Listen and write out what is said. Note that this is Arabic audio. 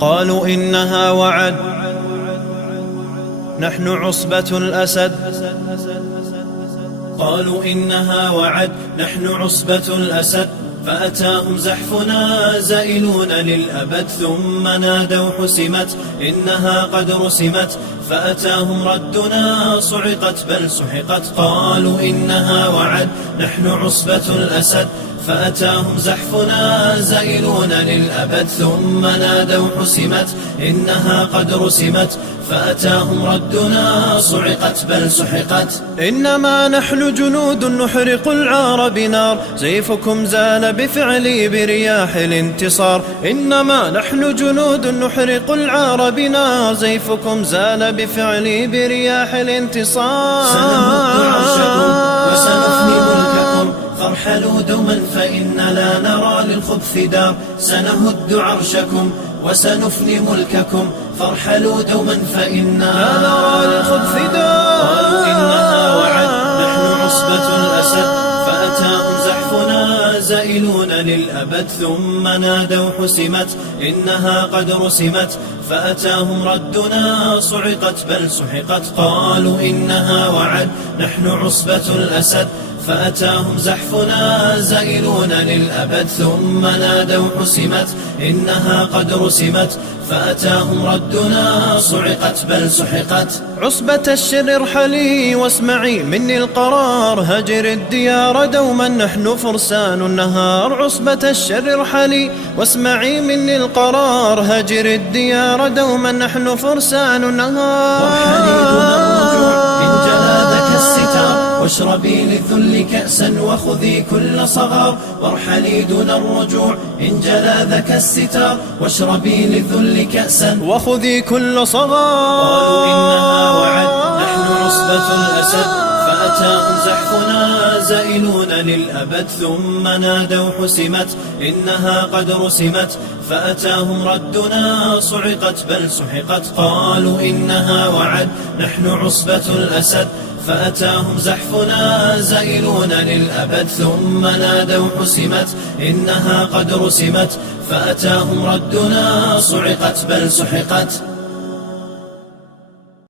قالوا إنها وعد نحن عصبة الأسد. قالوا إنها وعد نحن عصبة الأسد. فأتاهم زحفنا زائلون للأبد ثم نادوا حسمت إنها قد رسمت. فأتاهم ردنا صعقت بل سحقت. قالوا إنها وعد نحن عصبة الأسد. فأتاهم زحفنا زائلون للأبد ثم نادوا حسمت إنها قد رسمت. فأتاهم ردنا صعقت بل سحقت. إنما نحن جنود نحرق العار بنار سيفكم زال بفعلي برياح الانتصار. إنما نحن جنود نحرق العار بنار سيفكم زال بفعلي برياح الانتصار. سنمد عرشكم وسنفني ملككم فارحلوا دوما فإن لا نرى للخبث دار. سنهد عرشكم وسنفني ملككم فارحلوا دوما فإن لا نرى للخبث دار. قالوا إنها وعد نحن عصبة الأسد. فأتاهم زحفنا زائلون للأبد ثم نادوا حسمت إنها قد رسمت. فأتاهم ردنا صعقت بل سحقت. قالوا إنها وعد نحن عصبة الأسد. فأتاهم زحفنا زائلون للأبد ثم نادوا حسمت إنها قد رسمت. فأتاهم ردنا صعقت بل سحقت. عصبة الشر ارحلي واسمعي مني القرار هجر الديار دوما نحن فرسان النهار. عصبة الشر ارحلي واسمعي مني القرار هجر الديار دوما نحن فرسان النهار. وارحلي دون الرجوع إن جلا ذاك الستار. واشربي للذل كأسا وخذي كل صغار. وارحلي دون الرجوع إن جلا ذاك الستار. واشربي للذل كأسا وخذي كل صغار. قالوا إنها وعد نحن عصبة الأسد. فأتاهم زحفنا زائلون للأبد ثم نادوا حسمت إنها قد رسمت. فأتاهم ردنا صعقت بل سحقت. قالوا إنها وعد نحن عصبة الأسد. فأتاهم زحفنا زائلون للأبد ثم نادوا حسمت إنها قد رسمت. فأتاهم ردنا صعقت بل سحقت.